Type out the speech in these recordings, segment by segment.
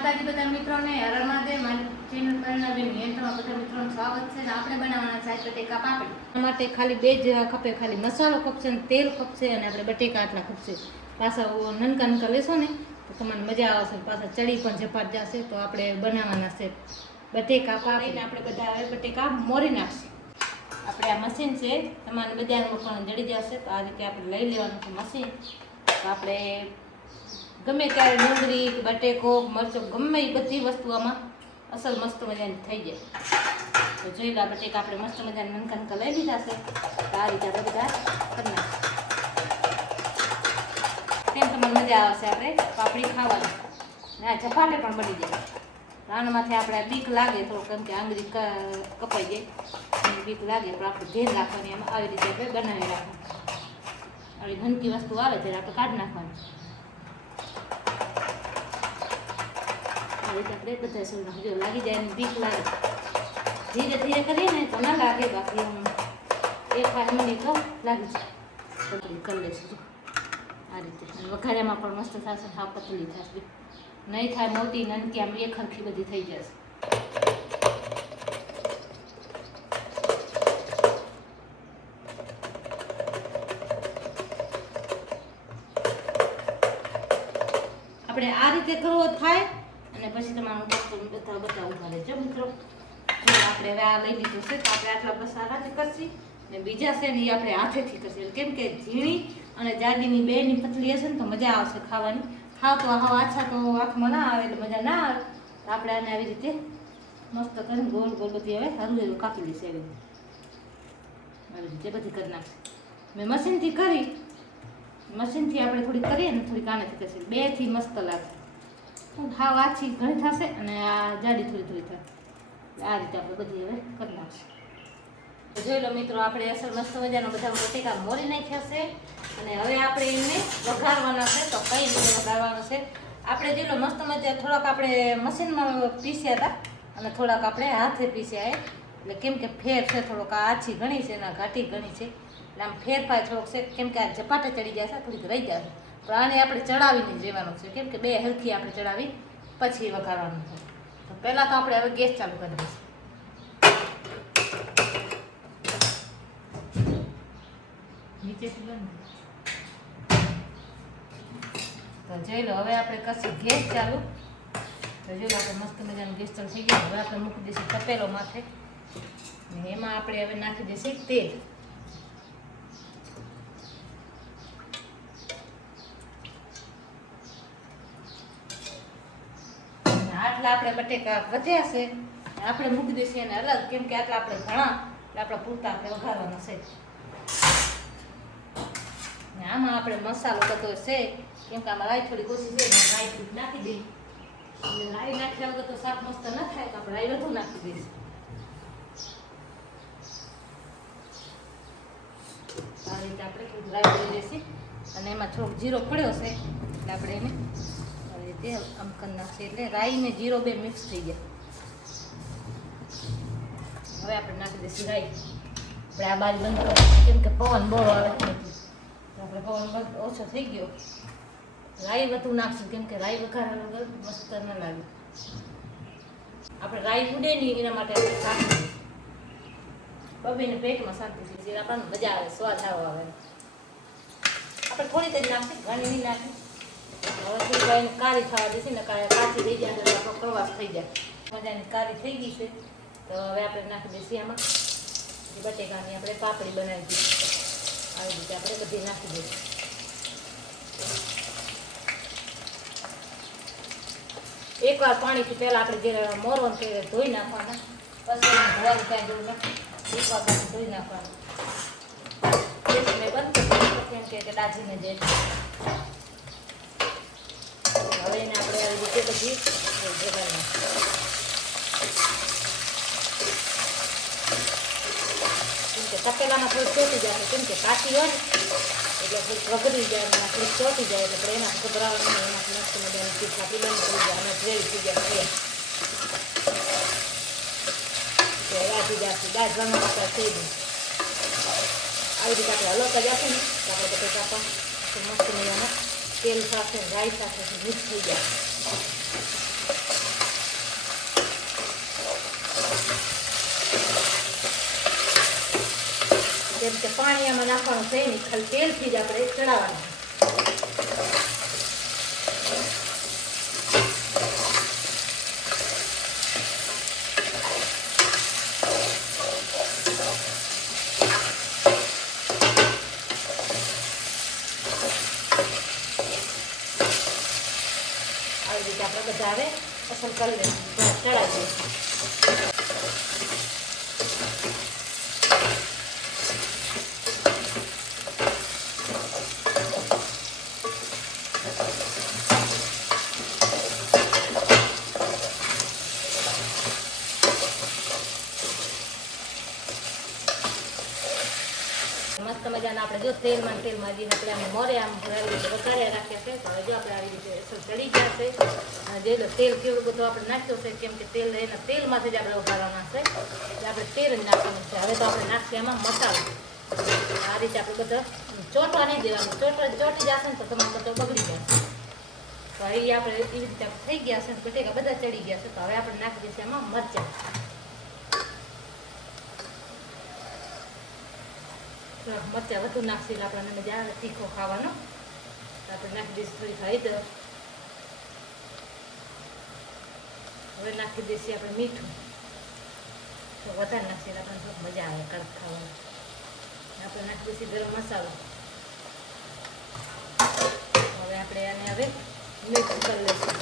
માતાજી બધા મિત્રોને હર મહાદેવ મારી ચેનલ પરનાબેન નિયંત્રણમાં બધા મિત્રોનું સ્વાગત છે ને આપણે બનાવવાના છે બટેકા પાપડી. એના માટે ખાલી બે જ ખપે, ખાલી મસાલો ખપશે ને તેલ ખપશે અને આપણે બટેકા આટલા ખપશે. પાછા નનકા નનકા લેશો ને તો તમને મજા આવશે, પાછા ચડી પણ ઝપાટ જશે. તો આપણે બનાવવાના છે બટેકા પાપડીને આપણે બધા હવે બટેકા મોરી નાખશે. આપણે આ મશીન છે, તમારે બજારમાં પણ જડી જશે. તો આ રીતે આપણે લઈ લેવાનું છે મશીન. તો આપણે ગમે ત્યારે ડુંગળી બટેકો મરચો ગમે એ બધી વસ્તુ આમાં અસલ મસ્ત મજાની થઈ જાય. તો જોઈ લો બટેકા આપણે મસ્ત મજાની નનકા નનકા લઈ લીધા છે. તો આ રીતે આપણે બધા કરી નાખીએ. તેમ તમને મજા આવશે આપણે પાપડી ખાવાની ને આ ઝપાટે પણ બની જાય. આનામાંથી આપણે બીક લાગે થોડું, કેમ કે આંગળી કપાઈ જાય બીક લાગે, પણ આપણે ધ્યાન રાખવાની. એમાં આવી રીતે આપણે બનાવી રાખવાનું. આવી ઘનકી વસ્તુ આવે ત્યારે આપણે કાઢી નાખવાની. આવી રીતે આપણે બધા સોના જો લાગી જાય ને બીક લાગે, ધીરે ધીરે કરીએ ને તો ના લાગે. બાકી એક વાર મને તો લાગી જાય. પતલી કરી લઈશું આ રીતે. અને વઘાર્યામાં પણ મસ્ત થશે, હા પતલી થશે, નહીં થાય મોટી નાનકી, આમ એક હરખી બધી થઈ જશે. આપણે આ રીતે કરવો થાય અને પછી તમારું બધા ઉભા લેજો મિત્રો. જો આપણે હવે આ લઈ લીધું છે તો આપણે આટલા બસ આનાથી કરશી ને બીજા છે ને એ આપણે હાથેથી કરશી. કેમ કે ઝીણી અને જાડીની બેની પતલી હશે ને તો મજા આવશે ખાવાની. ખાવ તો હા આછા તો આંખમાં ના આવે એટલે મજા ના આવે. તો આપણે આને આવી રીતે મસ્ત કરીને ગોળ ગોળ બધી હવે હરું એવું કાપી લઈશું. આવી રીતે બધી કરી નાખશે. મેં મશીનથી કરી, મશીનથી આપણે થોડી કરીએ ને થોડી કાનેથી કરશે, બેથી મસ્ત લાગશે. હાવ આછી ઘણી થશે અને આ જાડી થોડી થોડી થાય. આ રીતે આપણે બધી હવે કરી નાખશે. જોઈ લો મિત્રો, આપણે અસર મસ્ત મજાનો બધા બટેકા મોરી નાખ્યા છે અને હવે આપણે એને વઘારવાના છે. તો કઈ રીતે વઘારવાનું છે આપણે જોઈ લો મસ્ત મજા. થોડાક આપણે મશીનમાં પીસ્યા હતા અને થોડાક આપણે હાથે પીસ્યા. એટલે કેમ કે ફેર છે થોડોક, આ આછી ઘણી છે ને ઘાટી ઘણી છે એટલે આમ ફેરફાર થોડોક છે. કેમ કે આ ઝપાટે ચડી જશે, થોડીક રહી જશે. તો આને આપણે ચડાવીને જ રહેવાનું છે. કેમ કે બે હલકી આપણે ચડાવી પછી વઘારવાનું છે. તો પહેલાં તો આપણે હવે ગેસ ચાલુ કરી દઈશું. નીચેથી બંધ. તો જોઈ લો હવે આપણે કરશું ગેસ ચાલુ. તો જોઈ લો આપણે મસ્ત મજાનું ગેસ ચાલુ થઈ ગયું. હવે આપણે મૂકી દઈશું તપેલો માથે ને એમાં આપણે હવે નાખી દઈશું તેલ. આટલા આપણે બટેકા વધ્યા છે આપણે મૂકી દઈશું એને અલગ. કેમ કે આટલા આપણે ઘણા એટલે આપણા પૂરતા આપણે વઘારવાના છે. આમાં આપણે મસાલો બધો છે, કેમ કે આમાં રાઈ થોડી ઓછી છે, રાઈ થોડી નાખી દઈએ. રાઈ નાખ્યા વગર તો શાક મસ્ત ન થાય, તો આપણે રાઈ વધુ નાખી દઈશું. આ રીતે આપણે થોડું રાઈ લઈ લઈશું અને એમાં થોડોક જીરો પડ્યો છે એટલે આપણે એને આવી રીતે આમ કરી નાખીએ એટલે રાઈ ને જીરો બે મિક્સ થઈ જાય. હવે આપણે નાખી દઈશું રાઈ. આપણે આ બાજુ બંધ કરીશું કેમ કે પવન બહુ આવે. આપણે પવન ઓછો થઈ ગયો, રાઈ વધુ નાખશું. કેમ કે રાઈ વઘાર્યા વગર મસ્ત ન લાગે. આપણે રાઈ ઉડે નહીં એના માટે આપણે નાખી બબીને પેટમાં શાંતિથી આપણને મજા આવે, સ્વાદ આવે. આપણે થોડી જ નાખી, ઘણી નહીં નાખી. હવે થોડી એને કાળી થવા દેશે ને કાચી થઈ જાય એટલે આપણો પ્રવાસ થઈ જાય. મજાની કાળી થઈ ગઈ છે. તો હવે આપણે નાખી દઈશું આમાં બટેકાની આપણે પાપડી બનાવી દઈશું. આવી રીતે આપણે બધી નાખી દઈશું. એકવાર પાણીથી પહેલાં આપણે જે મોરવાનું કહીએ ધોઈ નાખવાના, પછી ધોવાનું ક્યાંય જેવું નથી. એકવાર પાણી ધોઈ નાખવાનું. મેં બંધ કરી કેમ કે દાજીને જાય. હવે એને આપણે આવી રીતે બધી ભેગા નાખીએ. તપેલામાં થોડી ચોટી જાય, કેમ કે કાચી હોય ને એટલે થોડીક વગડી જાય અને થોડીક ચોટી જાય એટલે એના ગભરાવાનું એનાથી મસ્ત મજાની ચીજ આપણી બંધ થઈ જાય અને ગ્રેવી થઈ જાય. રાજી જાતી દાળ બનાવતા થઈ ગઈ. આવી રીતે આપણે હલવતા જશે ને તો આપણે બટેકા પણ મસ્ત મજાના તેલ સાથે રાઈ સાથે મિક્સ થઈ જાય. કે પાણી આમાં નાખવાનું છે નહીં, ખાલી તેલથી જ આપણે ચડાવવાનું. આવી રીતે આપણે બધા હવે અસલ કરી લઈશું, ચડાવી દઈશું. મસ્ત મજાના આપણે જો તેલમાં જઈને આપણે આમ મોરે આમ આવી રીતે વઘાર્યા રાખ્યા છે. તો હવે જો આપણે આવી રીતે અસલ ચડી ગયા છે. અને જે તેલ કેવું બધું આપણે નાખ્યું છે, કેમ કે તેલ એના તેલમાંથી જ આપણે વઘારવાના છે, એટલે આપણે તેલ જ નાખવાનું છે. હવે તો આપણે નાખીએ એમાં મસાલો. આ રીતે આપણે બધા ચોટવા નહીં દેવાનું, ચોટી જશે ને તો તમારે બધો બગડી જશે. તો એ આપણે એવી રીતે થઈ ગયા છે, બટેકા બધા ચડી ગયા છે. તો હવે આપણે નાખી દઈશું એમાં મરચાં. મરચાં વધુ નાખશે એટલે આપણને મજા આવે તીખો ખાવાનો. આપણે નાખી દઈશું થોડી હળદર. હવે નાખી દઈશું આપણે મીઠું. તો વધારે નાખશે એટલે આપણને મજા આવે કડક ખાવાનું. આપણે નાખી દઈશું ગરમ મસાલો. હવે આપણે આને હવે મિક્સ કરી લઈશું.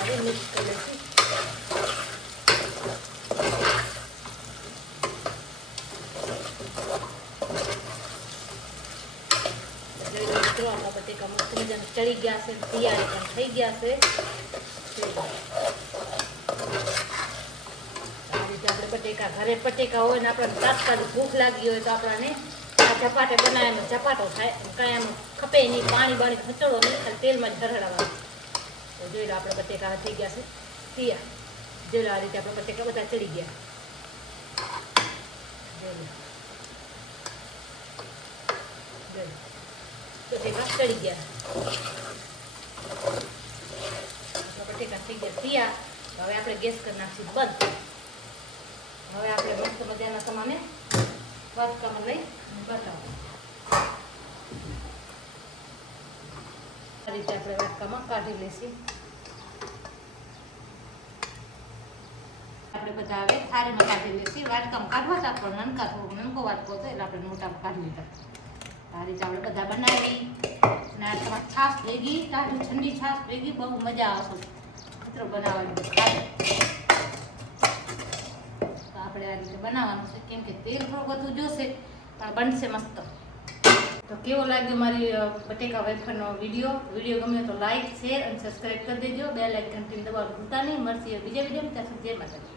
હવે મિક્સ કરી લઈશું. આપણા બટેકા મસ્ત મજાના ચડી ગયા છે, તૈયારી પણ થઈ ગયા છે. આ રીતે આપણે બટેકા ઘરે બટેકા હોય ને આપણને તાત્કાલિક ભૂખ લાગી હોય તો આપણને આ ચપાટે બનાવીને ચપાટો થાય, કાંઈ આમ ખપે નહીં, પાણી બાણી ખચડો નહીં, ખાલી તેલમાં જ ધરડાવવાનું. તો જોઈ લો આપણે બટેકા થઈ ગયા છે તૈયાર. જોઈ લો આ રીતે આપણે બટેકા બધા ચડી ગયા. જોઈ લો બટેકા ચડી ગયા. બટેકા થઈ ગયા તૈયાર. હવે આપણે ગેસ કરી નાખીશું બંધ. હવે આપણે મસ્ત મજાના તમામે વાટકામાં લઈ બતાવો. આ રીતે આપણે વાટકામાં કાઢી લઈશું. આપણે બધા હવે થાળીમાં કાઢી લઈશું. વાટકામાં કાઢવા હતા પણ નનકો વાટકો હતો એટલે આપણે મોટામાં કાઢી લીધા. આ રીતે આપણે બધા બનાવી. અને આ તમારે છાશ ભેગી, તાજી ઠંડી છાશ ભેગી બહુ મજા આવશે મિત્રો બનાવવાની. તો આપણે આ રીતે બનાવવાનું છે, કેમ કે તેલ થોડું બધું જોશે પણ બનશે મસ્ત. તો કેવો લાગ્યો મારી બટેકા વેફરનો વિડીયો ગમે તો લાઈક, શેર અને સબસ્ક્રાઈબ કરી દેજો. બે લાઈક ઘંટીને દબાવવાનું ભૂલતા નહીં. મળશે બીજા વિડીયોમાં. ત્યાં સુધી જય માતાજી.